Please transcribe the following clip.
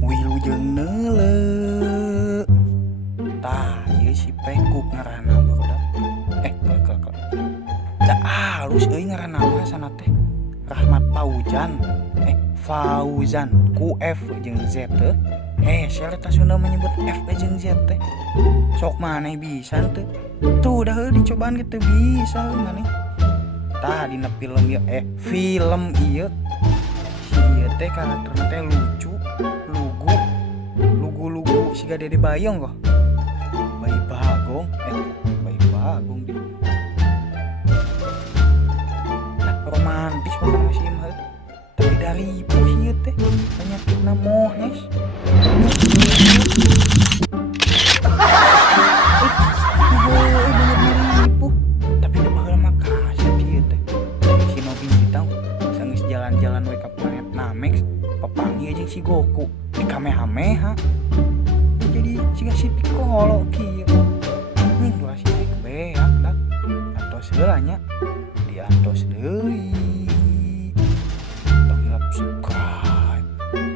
Wilujeng neule. Tah, ieu si Pekuk ngaranna barudak. Kelak. Da halus euy ngaranna mah sana teh. Rahmat Fauzan. Fauzan ku F jeung Z teh. Sia eta Sunda menyebut F jeung Z teh. Sok maneh bisa teu? Tuh dah dicobaan gitu bisa maneh. Tah dina film ieu film ieu si ieu teh karakterna teh lucu, lugu siga Dede Bayong kok. Bayi Bagong deh. Romantis pokoknya sih mah. Tapi dari ibu ieu teh penyakitna mohes. Tapi teu baheula mah kaset ieu teh. Si Nobita geus jalan-jalan we ka planet Namek, papanggih jeung si Goku di Kamehameha. Jadi siga si Piccolo kieu. Ning ulah si beak dak. Atos heula nya. Diantos deui.